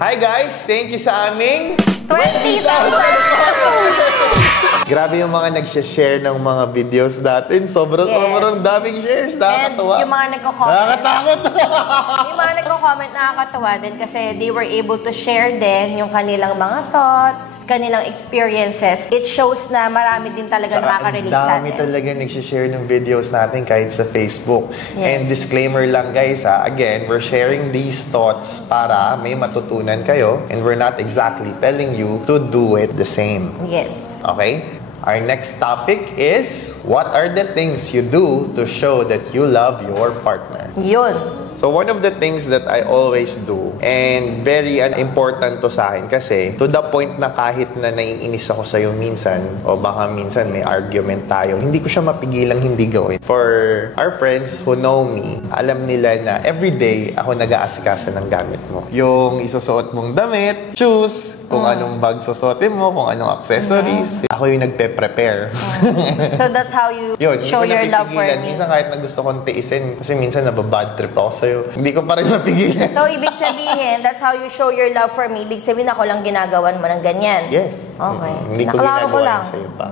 Hi guys! Thank you sa aming 20,000! Grabe yung mga nag-share ng mga videos natin. Sobrang daming shares. Nakakatawa. And yung mga nagko-comment. Nakakatakot. Yung mga nagko-comment nakakatawa din kasi they were able to share din yung kanilang mga thoughts, kanilang experiences. It shows na marami din talaga nakaka-relate sa atin. Dami talaga nag-share ng videos natin kahit sa Facebook. Yes. And disclaimer lang guys again, we're sharing these thoughts para may matutunan kayo and we're not exactly telling you to do it the same. Yes. Okay? Our next topic is, what are the things you do to show that you love your partner? Yun. So one of the things that I always do, and very important to sa akin kasi, to the point na kahit na naiinis ako sa'yo minsan, o baka minsan may argument tayo, hindi ko siya mapigilang hindi gawin. For our friends who know me, alam nila na everyday ako nag-aasikaso ng gamit mo. Yung isusuot mong damit, shoes, kung anong bag susuotin mo, kung anong accessories. Ako yung nagpe-prepare. So that's how you show your love for me. Minsan kahit na gusto kong tiisin, kasi minsan nababad trip ako sa'yo, hindi ko pa rin napigilan. So ibig sabihin, that's how you show your love for me. Ibig sabihin ako lang ginagawan mo ng ganyan. Yes. Okay. Hindi ko Naklaro ko ginagawa lang. sa'yo pa.